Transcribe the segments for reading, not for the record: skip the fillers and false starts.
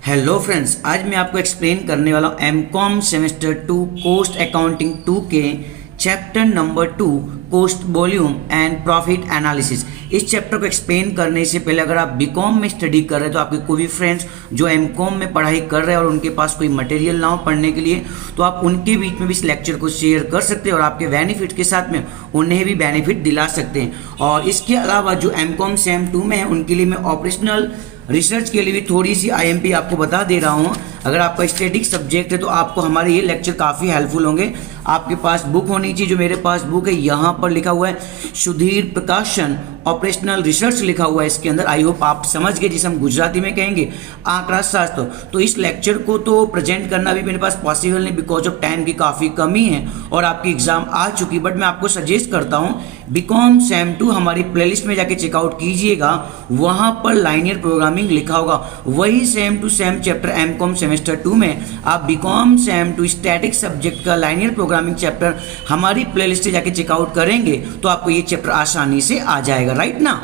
Hello friends, आज मैं आपको एक्सप्लेन करने वाला हूँ एमकॉम सेमेस्टर 2 कोस्ट अकाउंटिंग 2 के chapter number 2 cost volume and profit analysis. इस चैप्टर को एक्सप्लेन करने से पहले अगर आप बीकॉम में स्टडी कर रहे हैं तो आपके कोई भी फ्रेंड्स जो एमकॉम में पढ़ाई कर रहे हैं और उनके पास कोई मटेरियल ना हो पढ़ने के लिए, तो आप उनके बीच में भी इस लेक्चर को शेयर कर सकते हैं और आपके बेनिफिट के साथ में उन्हें भी बेनिफिट दिला सकते हैं। और इसके अलावा जो एमकॉम सेम 2 में है उनके लिए मैं ऑपरेशनल रिसर्च के लिए भी थोड़ी सी आईएमपी आपको बता दे रहा हूँ। अगर आपका स्टैटिक सब्जेक्ट है तो आपको हमारे ये लेक्चर काफ़ी हेल्पफुल होंगे। आपके पास बुक होनी चाहिए, जो मेरे पास बुक है यहाँ पर लिखा हुआ है सुधीर प्रकाशन ऑपरेशनल रिसर्च लिखा हुआ है इसके अंदर। आई होप आप समझ गए, जिसे हम गुजराती में कहेंगे आंकड़ा शास्त्र। तो इस लेक्चर को तो प्रेजेंट करना भी मेरे पास पॉसिबल नहीं, बिकॉज ऑफ टाइम की काफ़ी कमी है और आपकी एग्जाम आ चुकी। बट मैं आपको सजेस्ट करता हूँ बीकॉम सेम 2 हमारी प्लेलिस्ट में जाके चेकआउट कीजिएगा, वहाँ पर लाइनियर प्रोग्रामिंग लिखा होगा। वही same to same chapter MCom semester 2 में आप बीकॉम सेम 2 स्टैटिक सब्जेक्ट का लाइनियर प्रोग्रामिंग चैप्टर हमारी प्लेलिस्ट से जाके चेकआउट करेंगे तो आपको ये चैप्टर आसानी से आ जाएगा, राइट ना।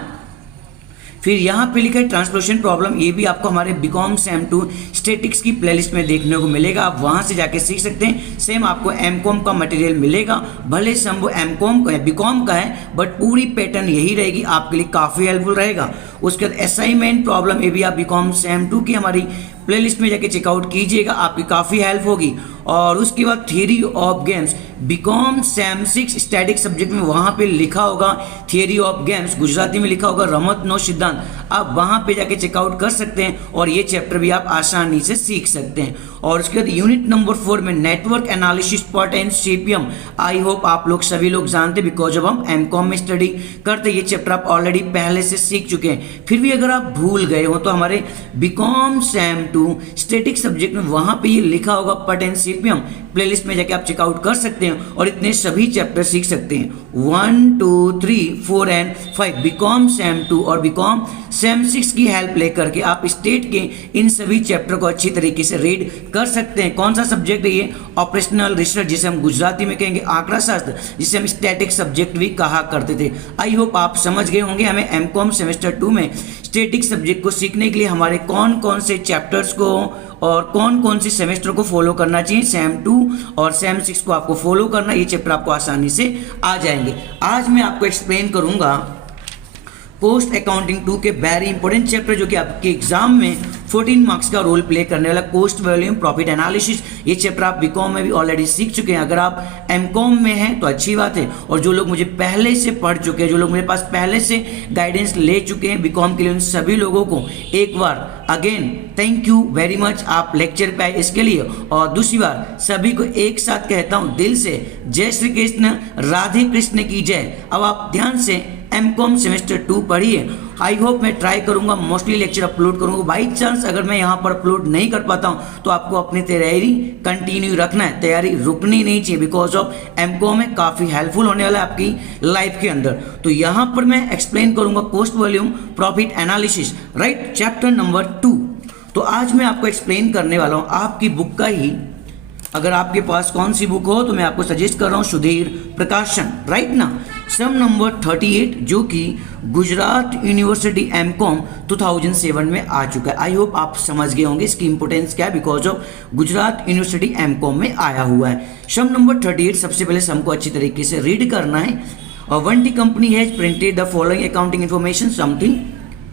फिर यहाँ पे लिखा है ट्रांसपोर्टेशन प्रॉब्लम, ये भी आपको हमारे बीकॉम सेम 2 स्टैटिक्स की प्लेलिस्ट में देखने को मिलेगा। आप वहाँ से जाके सीख सकते हैं। सेम आपको एमकॉम का मटेरियल मिलेगा, भले से वो एमकॉम का है बीकॉम का है, बट पूरी पैटर्न यही रहेगी, आपके लिए काफ़ी हेल्पफुल रहेगा। उसके बाद असाइनमेंट प्रॉब्लम, ये भी आप बीकॉम सेम 2 की हमारी प्लेलिस्ट में जाके चेकआउट कीजिएगा, आपकी काफ़ी हेल्प होगी। और उसके बाद theory of games BCom sem 6 static subject में वहाँ पे लिखा होगा थियरी ऑफ गेम्स, गुजराती में लिखा होगा रमत नो सिद्धांत। आप वहाँ पे जाके चेकआउट कर सकते हैं और ये चैप्टर भी आप आसानी से सीख सकते हैं। और उसके बाद यूनिट नंबर 4 में network analysis part and CPM, I hope आप लोग सभी लोग जानते हैं, बिकॉज जब हम एमकॉम में स्टडी करते ये चैप्टर आप ऑलरेडी पहले से सीख चुके हैं। फिर भी अगर आप भूल गए हो तो हमारे बीकॉम सेम 2 स्टैटिक सब्जेक्ट में वहाँ पे ये लिखा होगा पार्ट एंड सीपीएम, प्लेलिस्ट में जाके आप चेकआउट कर सकते हैं और इतने सभी चैप्टर सीख सकते हैं। 1, 2, 3, 4 एंड 5 बीकॉम सेम 2 और बीकॉम सेम 6 की हेल्प लेकर के आप स्टेट के इन सभी चैप्टर को अच्छी तरीके से रीड कर सकते हैं। कौन सा सब्जेक्ट है ये? ऑपरेशनल रिसर्च, जिसे हम गुजराती में कहेंगे आंकड़ा शास्त्र, जिसे हम स्टैटिक सब्जेक्ट भी कहा करते थे। आई होप आप समझ गए होंगे हमें एमकॉम सेमेस्टर 2 में स्टैटिक सब्जेक्ट को सीखने के लिए हमारे कौन कौन से चैप्टर्स को और कौन कौन से सेमेस्टर को फॉलो करना चाहिए। सेम 2 और सेम 6 को आपको फॉलो करना, ये चैप्टर आपको आसानी से आ जाएंगे। आज मैं आपको एक्सप्लेन करूंगा पोस्ट अकाउंटिंग 2 के वेरी इंपॉर्टेंट चैप्टर, जो कि आपके एग्जाम में 14 मार्क्स का रोल प्ले करने वाला कोस्ट वॉल्यूम प्रॉफिट एनालिसिस। ये चैप्टर आप बीकॉम में भी ऑलरेडी सीख चुके हैं। अगर आप एमकॉम में हैं तो अच्छी बात है, और जो लोग मुझे पहले से पढ़ चुके हैं, जो लोग मेरे पास पहले से गाइडेंस ले चुके हैं बीकॉम के लिए, उन सभी लोगों को एक बार again thank you very much, आप लेक्चर पे आए इसके लिए। और दूसरी बार सभी को एक साथ कहता हूँ दिल से, जय श्री कृष्ण, राधे कृष्ण की जय। अब आप ध्यान से एमकॉम सेमेस्टर 2 पढ़िए। आई होप मैं ट्राई करूंगा मोस्टली लेक्चर अपलोड करूंगा। बाई चांस अगर मैं यहाँ पर अपलोड नहीं कर पाता हूँ तो आपको अपनी तैयारी कंटिन्यू रखना है, तैयारी रुकनी नहीं चाहिए, बिकॉज ऑफ एमकॉम में काफ़ी हेल्पफुल होने वाला है आपकी लाइफ के अंदर। तो यहाँ पर मैं एक्सप्लेन करूंगा cost volume profit analysis, right, chapter number 2। तो आज मैं आपको एक्सप्लेन करने वाला हूँ आपकी बुक का ही। अगर आपके पास कौन सी बुक हो तो मैं आपको सजेस्ट कर रहा हूँ सुधीर प्रकाशन, राइट ना। सम नंबर 38, जो कि गुजरात यूनिवर्सिटी एमकॉम 2007 में आ चुका है। आई होप आप समझ गए होंगे इसकी इंपोर्टेंस क्या है, because of Gujarat university MCom में आया हुआ है। सम नंबर 38, सबसे पहले सम को अच्छी तरीके से रीड करना है। वंटी company has printed the following accounting information something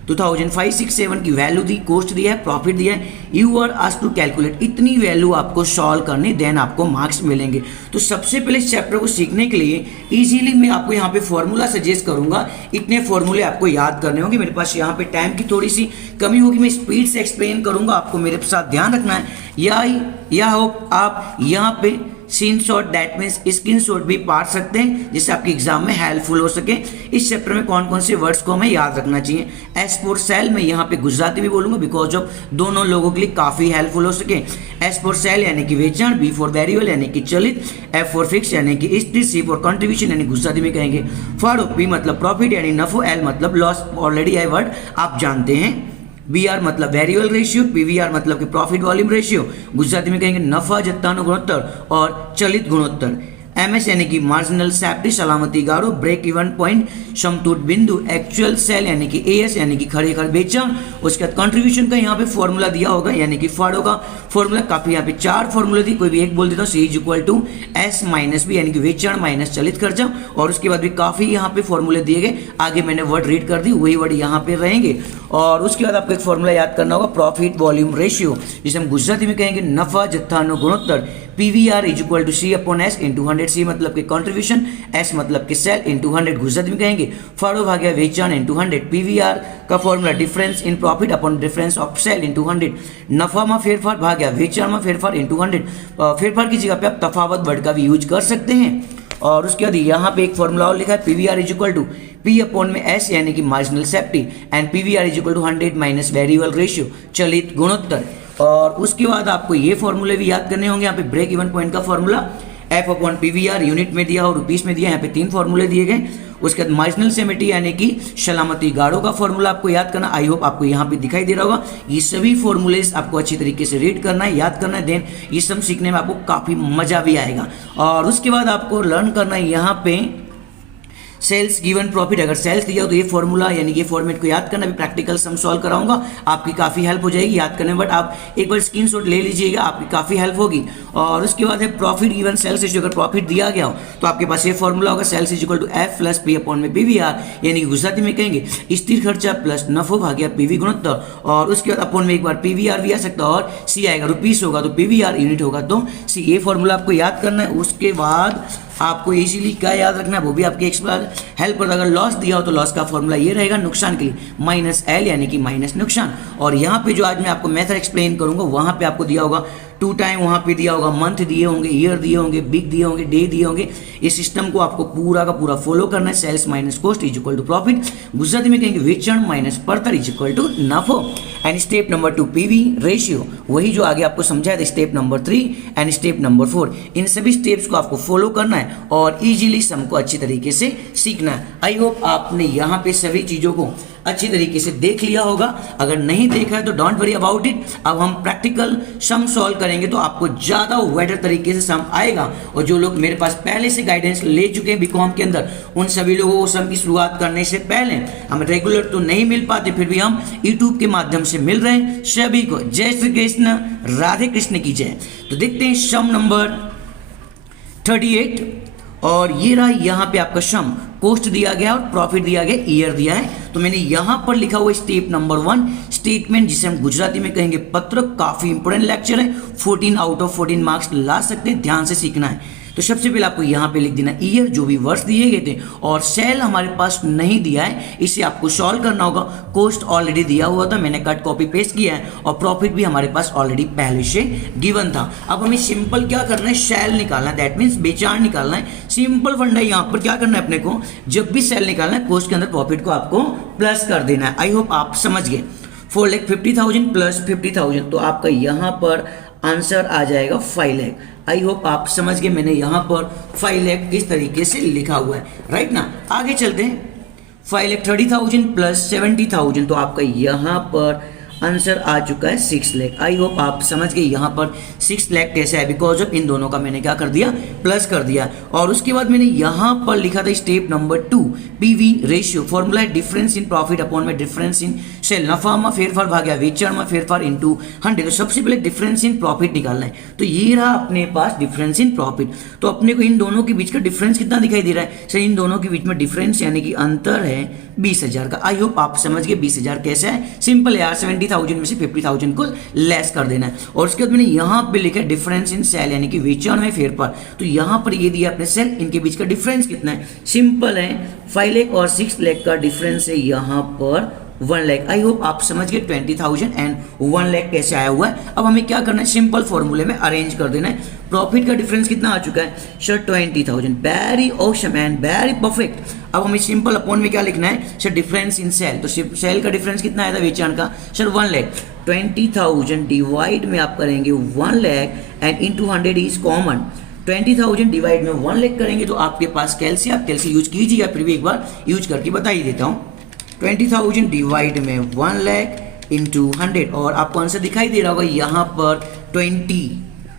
2005-6-7 की वैल्यू दी, कोस्ट दिया है, प्रॉफिट दिया है। You are asked to calculate, इतनी वैल्यू आपको सॉल्व करनी, देन आपको मार्क्स मिलेंगे। तो सबसे पहले इस चैप्टर को सीखने के लिए इजीली मैं आपको यहाँ पे फॉर्मूला सजेस्ट करूंगा। इतने फॉर्मूले आपको याद करने होंगे। मेरे पास यहाँ पे टाइम की थोड़ी सी कमी होगी, मैं स्पीड से एक्सप्लेन करूंगा, आपको मेरे साथ ध्यान रखना है। या होप आप यहाँ पे scene shot, that means screen shot भी पढ़ सकते हैं, जिससे आपके एग्जाम में हेल्पफुल हो सके। इस चैप्टर में कौन कौन से वर्ड्स को हमें याद रखना चाहिए। एस फॉर सेल, मैं यहाँ पे गुजराती भी बोलूंगा, बिकॉज ऑफ दोनों लोगों के लिए काफी हेल्पफुल हो सके। एस फॉर सेल यानी कि वेचाण, बी फॉर वेरिएबल यानी कि चलित, एफ फॉर फिक्स यानी कि स्थिर, सी फॉर कंट्रीब्यूशन यानी गुजराती में कहेंगे फाड़ो, पी मतलब प्रॉफिट यानी नफो, एल मतलब लॉस, ऑलरेडी है वर्ड आप जानते हैं। बी आर मतलब वेरिएबल रेशियो, पीवीआर मतलब कि प्रॉफिट वॉल्यूम रेशियो, गुजराती में कहेंगे नफा जत्तानु गुणोत्तर और चलित गुणोत्तर। MS यानी कि मार्जिनल सेफ्टी सलामती गारो, ब्रेक इवन पॉइंट समतुट बिंदु, एक्चुअल सेल यानी कि AS यानी कि खरेखर बेचन। उसके बाद कंट्रीब्यूशन का यहाँ पे फॉर्मूला दिया होगा यानी कि फाड़ो का फॉर्मूला, काफी यहाँ पे 4 फॉर्मूले दी, कोई भी एक बोल देता हूँ। C is equal to S minus B यानी कि वेचन माइनस चलित खर्चा। और उसके बाद भी काफी यहाँ पे फॉर्मूले दिए गए, आगे मैंने वर्ड रीड कर दी, वही वर्ड यहाँ पे रहेंगे। और उसके बाद आपको एक फॉर्मूला याद करना होगा, प्रॉफिट वॉल्यूम रेशियो, जिसे हम गुजराती में कहेंगे नफा जत्था नो गुणोत्तर। PVR is equal to C upon S into 100, C मतलब कि कंट्रीब्यूशन, S मतलब कि सेल इंटू 100 गुजराती में कहेंगे फाड़ो भाग्या वेचान इंटू 100। PVR का formula difference in profit upon difference of sale into 100, नफा में फेरफार भाग्या वेचान में फेरफार इंटू 100। फेरफार की जगह पे आप तफावत वर्ड का भी यूज कर सकते हैं। और उसके बाद यहाँ पे एक फॉर्मूला और लिखा है, PVR is equal to P upon में S यानी कि marginal safety and PVR is equal to 100 minus variable ratio चलित गुणोत्तर। और उसके बाद आपको ये फॉर्मूले भी याद करने होंगे। यहाँ पे ब्रेक इवन पॉइंट का formula F upon PVR unit में दिया और रुपीस में दिया, यहाँ पे 3 फॉर्मूले दिए गए। उसके बाद मार्जिनल सेफ्टी यानी कि सलामती गाड़ों का फॉर्मूला आपको याद करना, आई होप आपको यहाँ पे दिखाई दे रहा होगा। ये सभी फॉर्मूलेस आपको अच्छी तरीके से रीड करना है, याद करना है, देन ये सब सीखने में आपको काफी मजा भी आएगा। और उसके बाद आपको लर्न करना है यहाँ पे सेल्स गिवन प्रॉफिट। अगर सेल्स दिया तो ये फॉर्मूला यानी ये फॉर्मेट को याद करना, भी प्रैक्टिकल सम सॉल्व कराऊंगा, आपकी काफी हेल्प हो जाएगी याद करने में। बट आप एक बार स्क्रीनशॉट ले लीजिएगा, आपकी काफी हेल्प होगी। और उसके बाद है प्रॉफिट गिवन सेल्स रेशियो। अगर प्रॉफिट दिया गया हो तो आपके पास ये फॉर्मूला होगा, sales is equal to F plus P upon में PVR यानी कि गुजराती में कहेंगे स्थिर खर्चा प्लस नफो भाग्या PV गुणोत्तर। और उसके बाद अपॉन में एक बार PVR भी आ सकता है, और C आएगा रुपीस होगा तो PVR यूनिट होगा तो C। ये फॉर्मूला आपको याद करना है। उसके बाद आपको इजीली क्या याद रखना है वो भी आपकी एक्सपर्ट हेल्प कर। अगर लॉस दिया हो तो लॉस का फॉर्मूला ये रहेगा नुकसान के लिए माइनस L यानी कि माइनस नुकसान। और यहाँ पे जो आज मैं आपको मेथड एक्सप्लेन करूंगा वहां पे आपको दिया होगा 2 टाइम, वहां पे दिया होगा मंथ दिए होंगे, ईयर दिए होंगे, वीक दिए होंगे, डे दिए होंगे। इस सिस्टम को आपको पूरा का पूरा फॉलो करना है। Sales minus cost is equal to profit, Gujarati में कहेंगे वेचन माइनस पड़तर इज इक्वल टू नफो। And step number 2 PV ratio, वही जो आगे आपको समझाया था step number 3 and step number 4। इन सभी स्टेप्स को आपको फॉलो करना है और इजीली सम को अच्छी तरीके से सीखना है। आई होप आपने यहाँ पे सभी चीजों को अच्छी तरीके से देख लिया होगा। अगर नहीं देखा है तो डोंट वरी अबाउट इट। अब हम प्रैक्टिकल सम सॉल्व करेंगे तो आपको ज्यादा बेटर तरीके से सम आएगा। और जो लोग मेरे पास पहले से गाइडेंस ले चुके हैं बीकॉम के अंदर, उन सभी लोगों को सम की शुरुआत करने से पहले, हम रेगुलर तो नहीं मिल पाते फिर भी हम यूट्यूब के माध्यम से मिल रहे हैं। सभी को जय श्री कृष्ण, राधे कृष्ण की जय। तो देखते हैं सम नंबर 38। और ये रहा यहाँ पे आपका सम, कॉस्ट दिया गया और प्रॉफिट दिया गया, ईयर दिया है। तो मैंने यहाँ पर लिखा हुआ स्टेप नंबर 1 स्टेटमेंट, जिसे हम गुजराती में कहेंगे पत्र। काफी इंपोर्टेंट लेक्चर है, 14 आउट ऑफ 14 मार्क्स ला सकते हैं, ध्यान से सीखना है। तो सबसे पहले आपको यहाँ पे लिख देना ईयर, जो भी वर्ष दिए गए थे, और सेल हमारे पास नहीं दिया है, इसे आपको सॉल्व करना होगा। कॉस्ट ऑलरेडी दिया हुआ था, मैंने कट कॉपी पेस्ट किया है, और प्रॉफिट भी हमारे पास ऑलरेडी पहले से गिवन था। अब हमें सिंपल क्या करना है, सेल निकालना है, दैट मीन्स बेचान निकालना है। सिंपल फंडा है, यहाँ पर क्या करना है अपने को, जब भी सेल निकालना है कॉस्ट के अंदर प्रॉफिट को आपको प्लस कर देना है। आई होप आप समझ गए। 4,50,000 प्लस 50,000, तो आपका यहाँ पर आंसर आ जाएगा 5 लाख। आई होप आप समझ गए, मैंने यहाँ पर 5 लाख इस तरीके से लिखा हुआ है, राइट ना। आगे चलते हैं, 5,30,000 प्लस 70,000, तो आपका यहाँ पर आंसर आ चुका है 6 लाख। आई होप आप समझ गए यहाँ पर 6 लाख कैसे है, बिकॉज ऑफ इन दोनों का मैंने क्या कर दिया, प्लस कर दिया। और उसके बाद मैंने यहाँ पर लिखा था step number 2 PV ratio. Formula है डिफरेंस इन प्रॉफिट अपॉन में डिफरेंस इन सेल, नफा में फेरफार भाग्या वेचाण में फेरफार इंटू 100। तो सबसे पहले डिफरेंस इन प्रॉफिट निकालना है, तो ये रहा अपने पास डिफरेंस इन प्रॉफिट। तो अपने को इन दोनों के बीच का डिफरेंस कितना दिखाई दे रहा है, सर इन दोनों के बीच में डिफरेंस यानी कि अंतर है 20,000 का। आई होप आप समझ गए 20,000 कैसे है, सिंपल है यार, 70,000 में से 50,000 को लेस कर देना है। और उसके बाद मैंने यहाँ पे लिखा डिफरेंस इन सेल यानी कि वेचाण में फेरफार, तो यहाँ पर ये दिया अपने सेल, इनके बीच का डिफरेंस कितना है, सिंपल है 5 लाख और 6 लाख का डिफरेंस है यहाँ पर 1 लाख। आई होप आप समझ गए 20,000 एंड 1 लाख कैसे आया हुआ है। अब हमें क्या करना है, सिंपल फॉर्मूले में अरेंज कर देना है। प्रॉफिट का डिफरेंस कितना आ चुका है, sir 20,000, very awesome and very perfect. अब हमें सिंपल अपॉन में क्या लिखना है, सर डिफरेंस इन सेल, तो सेल का डिफरेंस कितना आया था वेचाण का, सर 1 लाख। 20,000 डिवाइड में आप करेंगे 1 lakh and into 100 is common. 20,000 divide में 1 लाख करेंगे तो आपके पास कैलसी, आप कैलसी यूज कीजिएगा, फिर भी एक बार यूज करके बता ही देता हूँ। 20,000 डिवाइड में 1 लाख इंटू 100, और आपको आंसर दिखाई दे रहा होगा यहाँ पर 20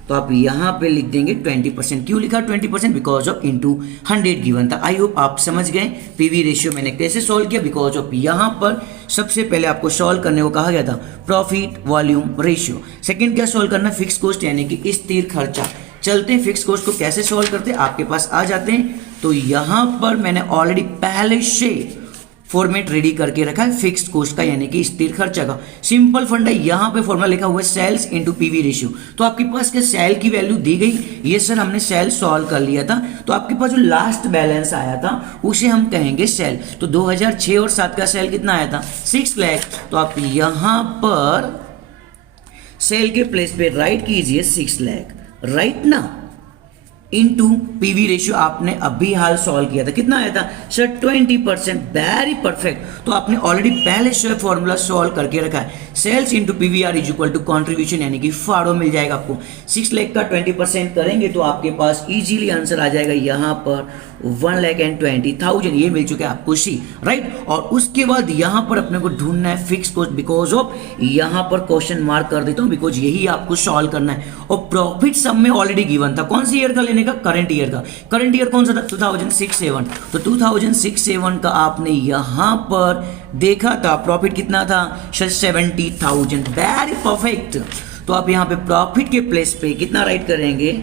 तो आप यहाँ पे लिख देंगे 20%। क्यों लिखा 20%? बिकॉज ऑफ इंटू 100 गिवन था। आई होप आप समझ गए पीवी रेशियो मैंने कैसे सॉल्व किया। बिकॉज ऑफ यहाँ पर सबसे पहले आपको सॉल्व करने को कहा गया था प्रॉफिट वॉल्यूम रेशियो। सेकंड क्या सॉल्व करना, फिक्स कॉस्ट यानी कि स्थिर खर्चा। चलते हैं फिक्स कॉस्ट को कैसे सॉल्व करते हैं, आपके पास आ जाते हैं। तो यहाँ पर मैंने ऑलरेडी पहले से फॉर्मेट रेडी करके रखा है फिक्स्ड कॉस्ट का यानी कि स्थिर खर्चा का। सिंपल फंडा, यहाँ पे फॉर्मूला लिखा हुआ है सेल्स इनटू पीवी रेशियो। तो आपके पास क्या सेल की वैल्यू दी गई, ये सर हमने सेल सॉल्व कर लिया था। तो आपके पास जो लास्ट बैलेंस आया था उसे हम कहेंगे सेल। तो 2006 और 7 का सेल कितना आया था 6 लाख। तो आप यहाँ पर सेल के प्लेस पे राइट कीजिए 6 लाख, राइट ना, इनटू पीवी रेशियो आपने अभी हाल सॉल्व किया था, कितना आया था सर 20%। Very perfect. तो आपने ऑलरेडी पहले से फॉर्मूला सॉल्व करके रखा है। Sales into PVR is equal to contribution यानी कि फाड़ो मिल जाएगा आपको। 6 लाख का 20% करेंगे तो आपके पास इजीली आंसर आ जाएगा यहाँ पर 1,20,000। ये मिल चुका है आपको सी, राइट। और उसके बाद यहाँ पर अपने को ढूंढना है फिक्स कॉस्ट। बिकॉज ऑफ यहाँ पर क्वेश्चन मार्क कर देता हूँ बिकॉज यही आपको सॉल्व करना है। और प्रॉफिट सब में ऑलरेडी गिवन था, कौन सी ईयर का लेने का, करंट ईयर का। करंट ईयर कौन सा था 2006-7। तो 2006-7 का आपने यहाँ पर देखा था प्रॉफिट कितना था सर 70,000। Very perfect. तो आप यहाँ पे प्रॉफिट के प्लेस पे कितना राइट करेंगे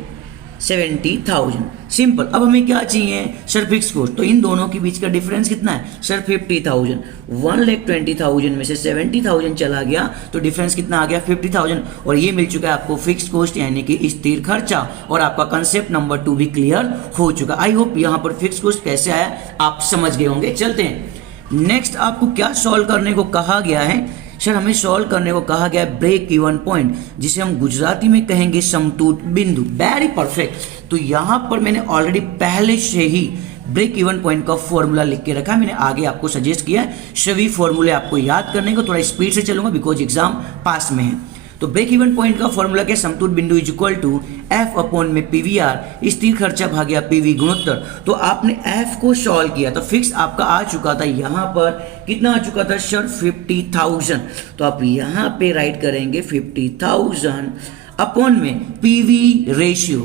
70,000। सिंपल। अब हमें क्या चाहिए सर फिक्स कॉस्ट। तो इन दोनों के बीच का डिफरेंस कितना है सर 50,000। 1,20,000 में से 70,000 चला गया तो डिफरेंस कितना आ गया 50,000। और ये मिल चुका है आपको फिक्स कॉस्ट यानी कि स्थिर खर्चा। और आपका कंसेप्ट नंबर 2 भी क्लियर हो चुका। आई होप यहाँ पर फिक्स कॉस्ट कैसे आया आप समझ गए होंगे। चलते हैं नेक्स्ट, आपको क्या सॉल्व करने को कहा गया है सर, हमें सॉल्व करने को कहा गया है ब्रेक इवन पॉइंट, जिसे हम गुजराती में कहेंगे समतूट बिंदु। Very perfect. तो यहाँ पर मैंने ऑलरेडी पहले से ही ब्रेक इवन पॉइंट का फॉर्मूला लिख के रखा है। मैंने आगे आपको सजेस्ट किया है सभी फॉर्मूले आपको याद करने को। थोड़ा स्पीड से चलूंगा बिकॉज एग्जाम पास में है। तो ब्रेक इवन पॉइंट का फॉर्मूला क्या, समतुल बिंदु is equal to F upon में पीवीआर स्थिर खर्चा भाग्या पीवी गुणोत्तर। तो आपने एफ को सॉल्व किया तो फिक्स आपका आ चुका था यहाँ पर कितना आ चुका था सर 50,000। तो आप यहाँ पे राइट करेंगे 50,000 अपॉन में पीवी रेशियो।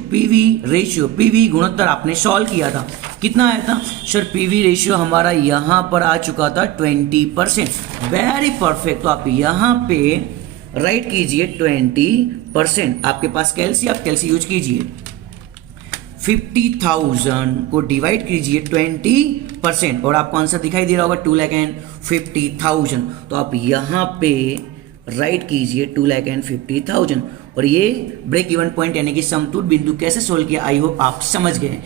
पीवी गुणोत्तर आपने सॉल्व किया था, कितना आया था सर पीवी रेशियो हमारा यहाँ पर आ चुका था 20%। Very perfect. तो आप यहाँ पे राइट कीजिए 20%। आपके पास कैल्सी, आप कैल्सी यूज कीजिए। 50,000 को डिवाइड कीजिए 20% और आपको आंसर दिखाई दे रहा होगा 2,50,000। तो आप यहाँ पे राइट कीजिए 2,50,000। और ये ब्रेक इवन पॉइंट यानी कि समतुल बिंदु कैसे सोल्व किया, आई होप आप समझ गए।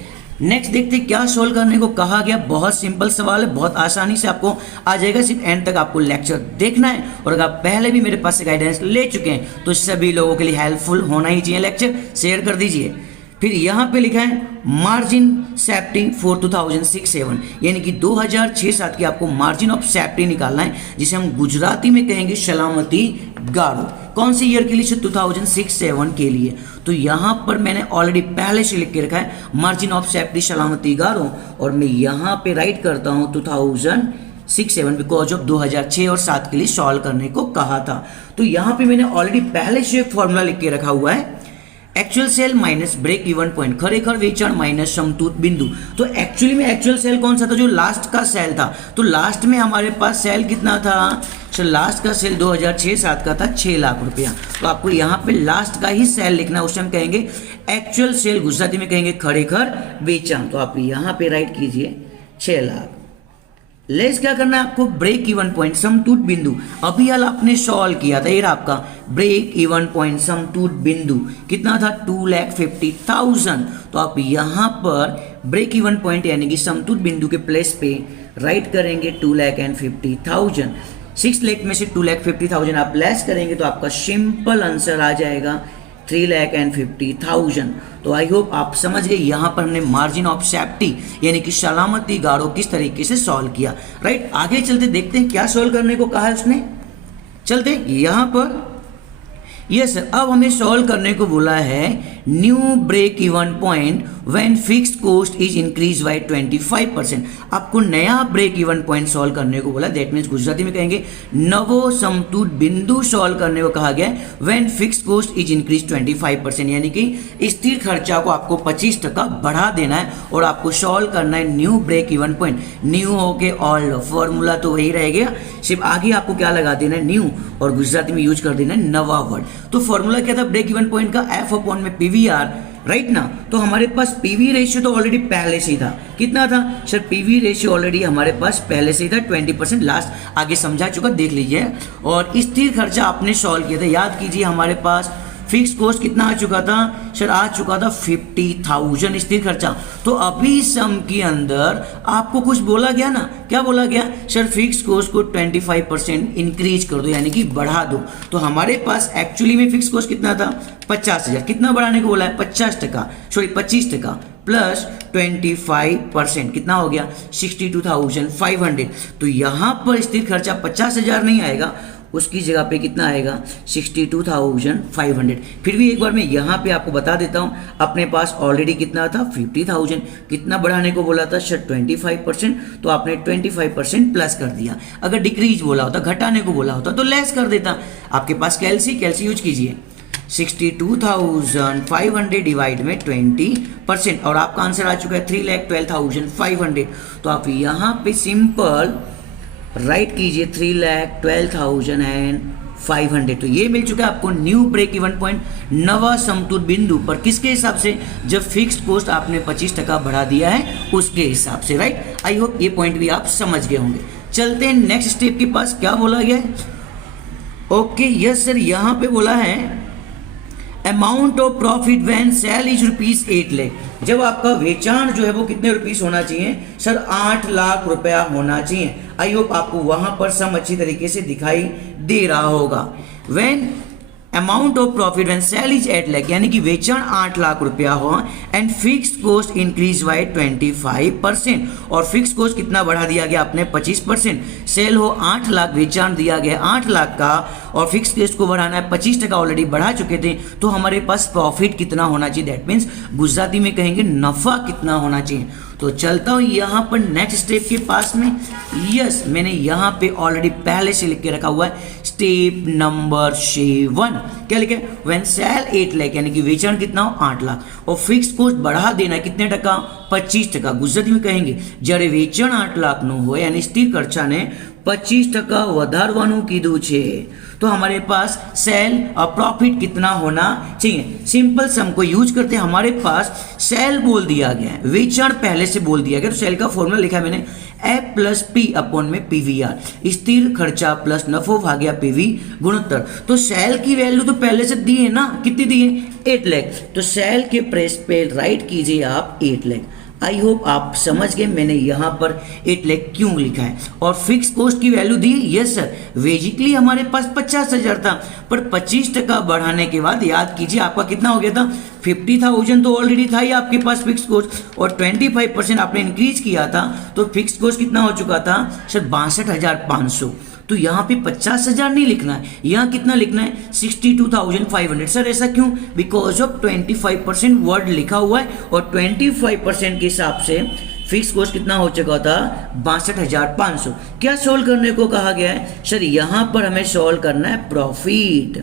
नेक्स्ट देखते हैं क्या सोल्व करने को कहा गया। बहुत सिंपल सवाल है, बहुत आसानी से आपको आ जाएगा। सिर्फ एंड तक आपको लेक्चर देखना है। और अगर आप पहले भी मेरे पास से गाइडेंस ले चुके हैं तो सभी लोगों के लिए हेल्पफुल होना ही चाहिए। लेक्चर शेयर कर दीजिए। फिर यहाँ पे लिखा है मार्जिन सेफ्टी फॉर 2006-7 यानी कि 2006-7 की आपको मार्जिन ऑफ सेफ्टी निकालना है, जिसे हम गुजराती में कहेंगे सलामती गारो। कौन सी ईयर के लिए? 2006-7 के लिए। तो यहाँ पर मैंने ऑलरेडी पहले से लिख के रखा है मार्जिन ऑफ सेफ्टी सलामती गारो। और मैं यहाँ पे राइट करता हूँ 2006-7 बिकॉज ऑफ 2006 और 7 के लिए सॉल्व करने को कहा था। तो यहाँ पे मैंने ऑलरेडी पहले से एक फॉर्मूला लिख के रखा हुआ है actual sale minus break even point, खरेखर वेचाण माइनस समतूत बिंदु। तो एक्चुअली में एक्चुअल सेल कौन सा था? जो लास्ट का सेल था। तो लास्ट में हमारे पास सेल कितना था? सर लास्ट का सेल 2006-7 का था 6 लाख रुपया। तो आपको यहाँ पे लास्ट का ही सेल लिखना है, उसे हम कहेंगे एक्चुअल सेल, गुजराती में कहेंगे खरेखर वेचाण। तो आप यहाँ पे राइट कीजिए 6 लाख। लेस क्या करना है आपको? ब्रेक इवन पॉइंट समतूत बिंदु। अभी हाल आपने सॉल्व किया था, ये आपका ब्रेक इवन पॉइंट समतूत बिंदु कितना था? 2,50,000। तो आप यहाँ पर ब्रेक इवन पॉइंट यानी कि समतूत बिंदु के प्लेस पे राइट करेंगे 2,50,000। 6 लाख में से 2,50,000 आप लेस करेंगे तो आपका सिंपल आंसर आ जाएगा 3,50,000। तो आई होप आप समझ गए। यहाँ पर हमने मार्जिन ऑफ सेफ्टी यानी कि सलामती गारो किस तरीके से सॉल्व किया। राइट, आगे चलते देखते हैं क्या सॉल्व करने को कहा है उसने। चलते यहाँ पर यस सर, अब हमें सॉल्व करने को बोला है new break even point when fixed cost is increase by 25%। आपको नया ब्रेक इवन पॉइंट सॉल्व करने को बोला, दैट मीन्स गुजराती में कहेंगे नवो समतुल बिंदु सॉल्व करने को कहा गया है when fixed cost is increase 25%, यानी कि स्थिर खर्चा को आपको 25% बढ़ा देना है और आपको सॉल्व करना है new break even point. New हो के ऑल्ड, फॉर्मूला तो वही रहेगा, सिर्फ आगे आपको क्या लगा देना है न्यू और गुजराती में यूज कर देना है नवा वर्ड। तो फॉर्मूला क्या था ब्रेक इवन पॉइंट का, एफ अपॉन में पीवीआर, राइट ना। तो हमारे पास पीवी रेशियो तो ऑलरेडी पहले से ही था, कितना था सर, पीवी रेशियो ऑलरेडी हमारे पास पहले से ही था 20%, लास्ट आगे समझा चुका, देख लीजिए। और स्थिर खर्चा आपने सॉल्व किया था, याद कीजिए हमारे पास फिक्स कॉस्ट कितना आ चुका था सर, आ चुका था 50,000 स्थिर खर्चा। तो अभी सम के अंदर आपको कुछ बोला गया ना, क्या बोला गया सर, फिक्स कॉस्ट को 25% इंक्रीज कर दो, यानी कि बढ़ा दो। तो हमारे पास एक्चुअली में फिक्स कॉस्ट कितना था 50,000, कितना बढ़ाने को बोला है 50%, सॉरी 25% प्लस 25% कितना हो गया 62,500। तो यहाँ पर स्थिर खर्चा 50,000 नहीं आएगा, उसकी जगह पे कितना आएगा 62,500। फिर भी एक बार मैं यहाँ पे आपको बता देता हूँ, अपने पास ऑलरेडी कितना था 50,000, कितना बढ़ाने को बोला था सर 25%, तो आपने 25% प्लस कर दिया। अगर डिक्रीज बोला होता, घटाने को बोला होता तो लेस कर देता। आपके पास कैलसी यूज कीजिए, 62,500 डिवाइड में 20% और आपका आंसर आ चुका है 3,12,500। तो आप यहाँ पे सिंपल राइट कीजिए 3,12,500। तो ये मिल चुका है आपको न्यू ब्रेक इवन पॉइंट नवा समतुल बिंदु पर, किसके हिसाब से, जब फिक्स्ड कॉस्ट आपने 25% बढ़ा दिया है उसके हिसाब से, राइट। आई होप ये पॉइंट भी आप समझ गए होंगे। चलते हैं नेक्स्ट स्टेप के पास, क्या बोला गया है। ओके यस सर, यहाँ पे बोला है amount of profit when sale is ₹8 lakh. जब आपका वेचाण जो है वो कितने रुपीस होना चाहिए सर, 8 लाख रुपया होना चाहिए। आई होप आपको वहां पर सम अच्छी तरीके से दिखाई दे रहा होगा। When amount of profit when sale is 8 lakh, यानी कि वेचाण 8 लाख रुपया हो and fixed cost increase by 25%, और फिक्स्ड कॉस्ट कितना बढ़ा दिया गया आपने 25%। सेल हो 8 लाख, वेचाण दिया गया 8 लाख का और फिक्स्ड कॉस्ट को बढ़ाना है 25% ऑलरेडी बढ़ा चुके थे, तो हमारे पास प्रॉफिट कितना होना चाहिए, दैट मीन्स गुजराती में कहेंगे नफा कितना होना चाहिए। तो चलता हूं यहाँ पर नेक्स्ट स्टेप के पास में। यस, मैंने यहाँ पे ऑलरेडी पहले से लिख के रखा हुआ है स्टेप नंबर 7। क्या लिखा है, व्हेन सेल 8 लाख, यानी कि वेचाण कितना हो 8 लाख और फिक्स्ड कॉस्ट बढ़ा देना है कितने टका 25%। गुजराती में कहेंगे જ્યારે વેચાણ 8 લાખનું હોય અને સ્થિર ખર્ચાને 25% વધારવાનું કીધું છે, तो हमारे पास सेल और प्रॉफिट कितना होना चाहिए। सिंपल सम को यूज करते हैं, हमारे पास सेल बोल दिया गया है, वेचाण पहले से बोल दिया गया, तो सेल का फॉर्मूला लिखा है मैंने F प्लस P अपॉन में PVR, स्थिर खर्चा प्लस नफो भाग्या PV गुणोत्तर। तो सेल की वैल्यू तो पहले से दी है ना, कितनी दी है 8 लाख, तो सेल के प्रेस पे राइट कीजिए आप 8 लाख। आई होप आप समझ गए मैंने यहाँ पर 8 लाख क्यों लिखा है। और फिक्स कॉस्ट की वैल्यू दी, यस सर, बेसिकली हमारे पास 50,000 था, पर 25% बढ़ाने के बाद याद कीजिए आपका कितना हो गया था 50,000, तो ऑलरेडी था ही आपके पास फिक्स कॉस्ट, और 25% आपने इंक्रीज किया था, तो फिक्स कॉस्ट कितना हो चुका था सर 62,500। तो यहाँ पे 50,000 नहीं लिखना है, यहाँ कितना लिखना है 62,500। सर ऐसा क्यों, बिकॉज ऑफ 25% वर्ड लिखा हुआ है और 25% के हिसाब से फिक्स कॉस्ट कितना हो चुका था 62,500। क्या सोल्व करने को कहा गया है सर, यहाँ पर हमें सोल्व करना है प्रॉफिट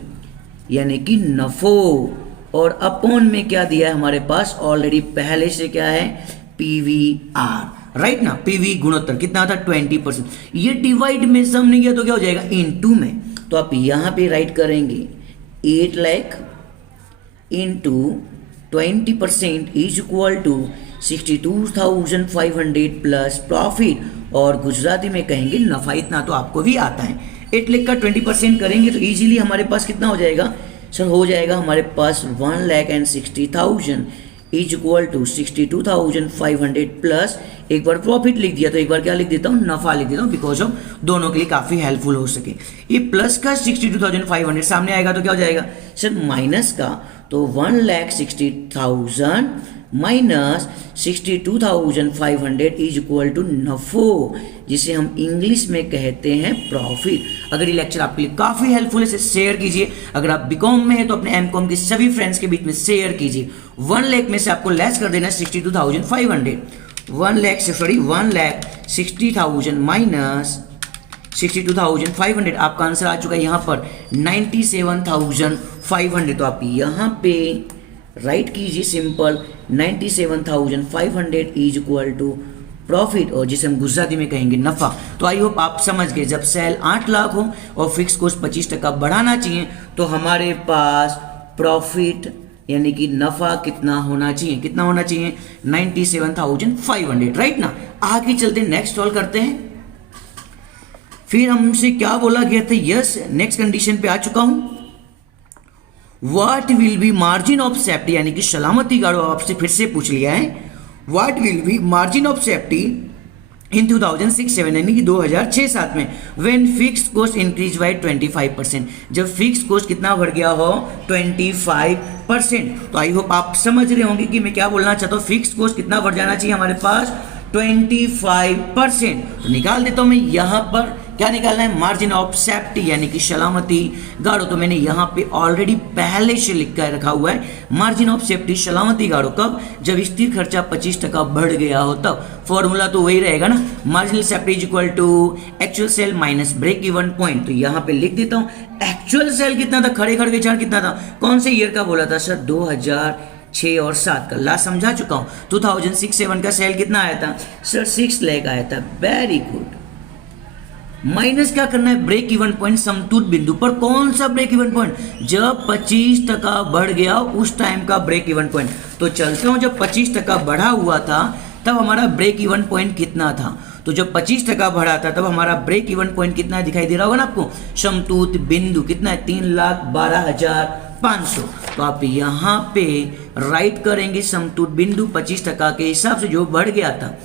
यानी कि नफो, और अपॉन में क्या दिया है हमारे पास ऑलरेडी पहले से क्या है PVR, राइट ना, पीवी गुणोत्तर कितना था 20%। ये डिवाइड में सम नहीं किया तो क्या हो जाएगा इनटू में, तो आप यहाँ पे राइट करेंगे 8 lakh into 20% is equal to 62,500 plus profit, और गुजराती में कहेंगे नफा, इतना तो आपको भी आता है। 8 लाख का 20% करेंगे तो इजीली हमारे पास कितना हो जाएगा सर, हो जाएगा हमारे पास 1,60,000 इज इक्वल टू 62,500 प्लस, एक बार प्रॉफिट लिख दिया तो एक बार क्या लिख देता हूँ नफा लिख देता हूँ, बिकॉज ऑफ दोनों के लिए काफी हेल्पफुल हो सके। ये प्लस का 62,500 सामने आएगा तो क्या हो जाएगा सर माइनस का तो 1,60,000 माइनस 62,500 इज इक्वल टू नफो, जिसे हम इंग्लिश में कहते हैं प्रॉफिट। अगर ये लेक्चर आपके लिए काफ़ी हेल्पफुल है इसे शेयर कीजिए। अगर आप बीकॉम में है तो अपने एमकॉम के सभी फ्रेंड्स के बीच में शेयर कीजिए। 1 लाख में से आपको लेस कर देना है 62,500। 1,60,000 माइनस 62,500, आपका आंसर आ चुका है यहाँ पर 97,500। तो आप यहाँ पे राइट कीजिए simple 97,500 is equal to profit, और जिसे हम गुजराती में कहेंगे नफा। तो आई होप आप समझ गए, जब सेल 8 लाख हो और फिक्स कॉस्ट 25% बढ़ाना चाहिए तो हमारे पास प्रॉफिट यानी कि नफा कितना होना चाहिए, कितना होना चाहिए 97,500, राइट ना। आगे चलते नेक्स्ट सॉल्व करते हैं। फिर हमसे क्या बोला गया था, यस नेक्स्ट कंडीशन पे आ चुका हूं। What will be margin of safety, यानी कि सलामती गार्ड आपसे फिर से पूछ लिया है। What will be margin of safety in 2006-7 यानी कि 2006-7 में when fix cost increase by 25%, जब फिक्स कॉस्ट कितना बढ़ गया हो 25%। तो आई होप आप समझ रहे होंगे कि मैं क्या बोलना चाहता हूँ। फिक्स कॉस्ट कितना बढ़ जाना चाहिए हमारे पास 25%। तो निकाल देता हूं मैं यहाँ पर, क्या निकालना है मार्जिन ऑफ सेफ्टी यानी कि सलामती गार्डो। तो मैंने यहाँ पे ऑलरेडी पहले से लिख कर रखा हुआ है मार्जिन ऑफ सेफ्टी सलामती गार्डो कब, जब स्थिर खर्चा 25% बढ़ गया हो तब। फॉर्मूला तो वही रहेगा ना, marginal safety is equal to actual sale minus break even point. तो यहाँ पे लिख देता हूँ एक्चुअल सेल कितना था, खड़े खड़े चार्ट कितना था, कौन से ईयर का बोला था सर 2006 और 7 का, लास्ट समझा चुका हूँ। 2006-7 का सेल कितना आया था सर 6 लाख आया था, वेरी गुड। माइनस क्या करना है ब्रेक इवन पॉइंट, समतुल्य बिंदु पर। कौन सा ब्रेक इवन पॉइंट, जब 25% बढ़ गया उस टाइम का ब्रेक इवन पॉइंट। तो चलते हूँ, जब 25% बढ़ा हुआ था तब हमारा ब्रेक इवन पॉइंट कितना था, तो जब 25% बढ़ा था तब हमारा ब्रेक इवन पॉइंट कितना दिखाई दे रहा होगा ना आपको, समतुल्य बिंदु कितना है 3,12,500। तो आप यहाँ पे राइट करेंगे समतुल्य बिंदु 25% के हिसाब से जो बढ़ गया था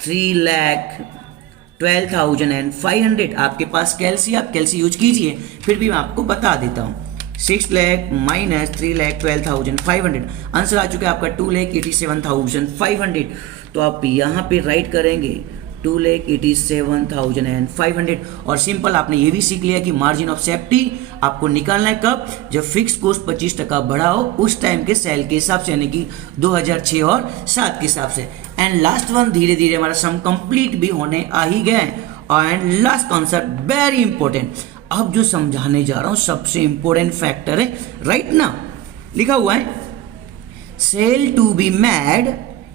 3,12,500। आपके पास कैलसी, आप कैलसी यूज कीजिए, फिर भी मैं आपको बता देता हूँ 6 लाख माइनस 3,12,500, आंसर आ चुका है आपका 2,87,500। तो आप यहाँ पे राइट करेंगे 2,87,500। और सिंपल आपने ये भी सीख लिया कि मार्जिन ऑफ सेफ्टी आपको निकालना है कब, जब फिक्स कॉस्ट 25% बढ़ा हो उस टाइम के सेल के हिसाब से, यानी कि 2006 और 7 के हिसाब से। एंड लास्ट वन, धीरे धीरे हमारा सम कंप्लीट भी होने आ ही गया है। And last concept very important, अब जो समझाने जा रहा हूं सबसे इंपॉर्टेंट फैक्टर है, राइट ना। लिखा हुआ है sale to be made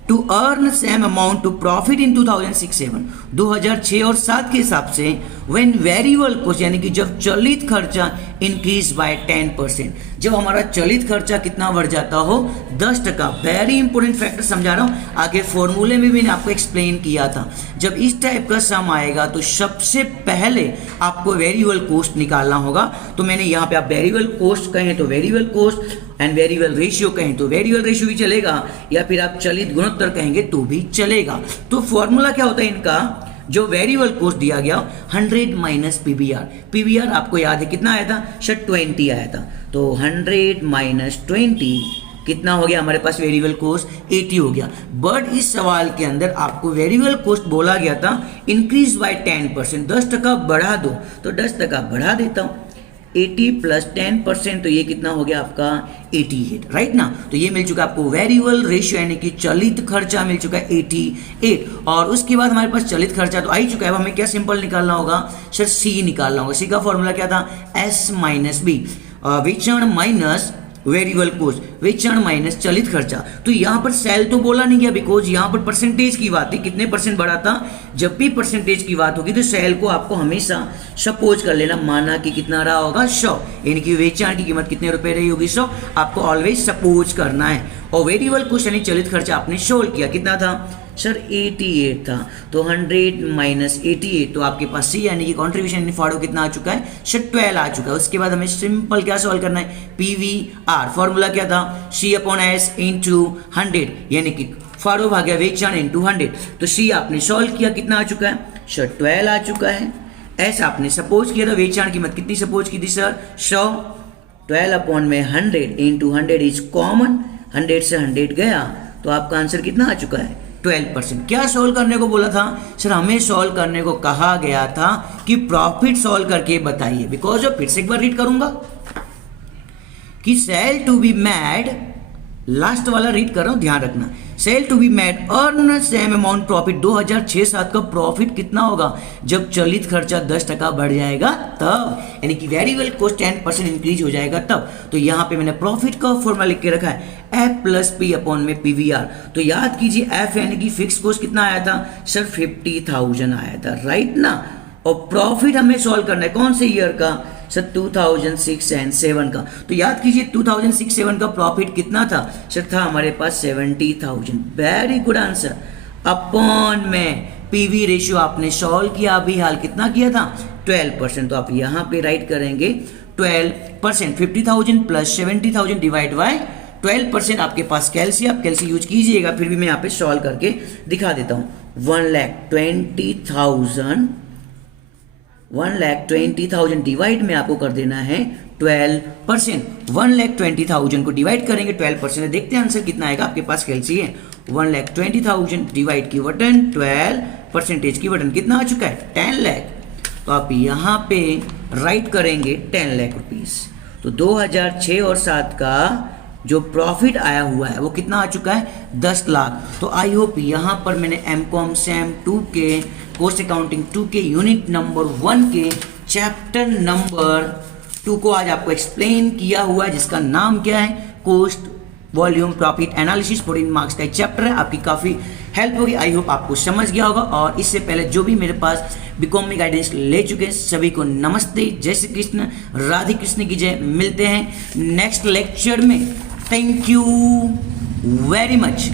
to earn same amount to profit in 2006-7, 2006 और 7 के हिसाब से व्हेन वेरिएबल कॉस्ट यानी कि जब चलित खर्चा इंक्रीज बाय 10%, जब हमारा चलित खर्चा कितना बढ़ जाता हो 10%। वेरी इंपॉर्टेंट फैक्टर समझा रहा हूँ, आगे फॉर्मूले में भी मैंने आपको एक्सप्लेन किया था। जब इस टाइप का सम आएगा तो सबसे पहले आपको वेरिएबल कॉस्ट निकालना होगा। तो मैंने यहाँ पे आप वेरिएबल कॉस्ट कहें तो variable cost and variable ratio कहें तो वेरिएबल रेशियो भी चलेगा, या फिर आप चलित गुणोत्तर कहेंगे तो भी चलेगा। तो फॉर्मूला क्या होता है इनका, जो वेरिएबल कॉस्ट दिया गया 100 माइनस पीवीआर। पीवीआर आपको याद है कितना आया था सर 20 आया था, तो 100 माइनस 20 कितना हो गया हमारे पास वेरिएबल कॉस्ट 80 हो गया। बट इस सवाल के अंदर आपको वेरिएबल कॉस्ट बोला गया था इंक्रीज बाय 10%, 10% बढ़ा दो, तो 10% बढ़ा देता हूँ 80 प्लस 10%, तो ये कितना हो गया आपका 88, राइट ना। तो ये मिल चुका आपको वेरिएबल रेशियो यानी कि चलित खर्चा मिल चुका है 88। और उसके बाद हमारे पास चलित खर्चा तो आ ही चुका है, अब हमें क्या सिंपल निकालना होगा सर सी निकालना होगा। सी का फॉर्मूला क्या था एस माइनस बी, विचरण माइनस वेरिएबल कॉस्ट, विचरण माइनस चलित खर्चा। तो यहाँ पर सेल तो बोला नहीं गया बिकॉज यहाँ पर परसेंटेज की बात है, कितने परसेंट बढ़ा था। जब भी परसेंटेज की बात होगी तो सेल को आपको हमेशा सपोज कर लेना, माना कि कितना रहा होगा 100, यानी कि वेचाण की कीमत कितने रुपए रही होगी 100, आपको ऑलवेज सपोज करना है। और वेरिएबल कॉस्ट यानी चलित खर्चा आपने सोल्व किया, कितना था सर 88 था, तो 100 माइनस 88, तो आपके पास सी यानी कि कॉन्ट्रीब्यूशन फाड़ो कितना आ चुका है सर 12 आ चुका है। उसके बाद हमें सिंपल क्या सॉल्व करना है पीवीआर, फॉर्मूला क्या था सी अपॉन एस इंटू 100, यानी कि फाड़ो भाग्या वेचाण इंटू 100। तो सी आपने सॉल्व किया, कितना आ चुका है सर 12 आ चुका है। एस आपने सपोज किया था, वेचाण कीमत कितनी सपोज की थी सर 100, 12 अपॉन में 100 इंटू 100 इज कॉमन, 100 से 100 गया तो आपका आंसर कितना आ चुका है 12%। क्या सॉल्व करने को बोला था सर? हमें सॉल्व करने को कहा गया था कि प्रॉफिट सॉल्व करके बताइए। बिकॉज ऑफ, फिर से एक बार रीड करूंगा कि sale to be made, last वाला रीड कर रहा हूं, ध्यान रखना। Sale to be made earn same amount profit. 2006-07 का प्रॉफिट कितना होगा जब चलित खर्चा 10% बढ़ जाएगा तब, यानी कि वेरिएबल कॉस्ट 10% इंक्रीज हो जाएगा तब। तो यहाँ पे मैंने प्रॉफिट का फॉर्मूला लिख के रखा है एफ प्लस पी अपॉन में पीवीआर। तो याद कीजिए एफ यानी कि फिक्स कॉस्ट कितना आया था सर? 50,000 आया था, राइट ना। और प्रॉफिट हमें सॉल्व करना है कौन से ईयर का सर? 2006 एंड 7 का। तो याद कीजिए 2006-7 का प्रॉफिट कितना था सर? था हमारे पास 70,000। Very good answer. अपॉन में पीवी रेशियो आपने सॉल्व किया अभी हाल, कितना किया था 12%। तो आप यहां पे राइट करेंगे 12%। 50,000 प्लस 70,000 डिवाइड बाय 12%। आपके पास कैलसी, आप कैलसी यूज कीजिएगा, फिर भी मैं यहाँ पे सॉल्व करके दिखा देता हूँ। 1,20,000 डिवाइड में आपको कर देना है 12%। 1,20,000 को डिवाइड करेंगे 12%, देखते हैं आंसर कितना आएगा। आपके पास कैलसी है। 1,20,000 डिवाइड की बटन 12% की बटन कितना आ चुका है 10 लाख। तो आप यहाँ पे राइट करेंगे 10 लाख रुपीस। तो 2006 और 7 का जो प्रॉफिट आया हुआ है वो कितना आ चुका है 10 लाख। तो आई होप यहाँ पर मैंने एमकॉम सेम 2 के कॉस्ट अकाउंटिंग 2 के यूनिट नंबर 1 के चैप्टर नंबर 2 को आज आपको एक्सप्लेन किया हुआ है, जिसका नाम क्या है cost volume profit analysis. 14 marks का एक चैप्टर है, आपकी काफ़ी हेल्प होगी। आई होप आपको समझ गया होगा। और इससे पहले जो भी मेरे पास बीकॉम में गाइडेंस ले चुके हैं सभी को नमस्ते, जय श्री कृष्ण, राधे कृष्ण की जय। मिलते हैं नेक्स्ट लेक्चर में। Thank you very much.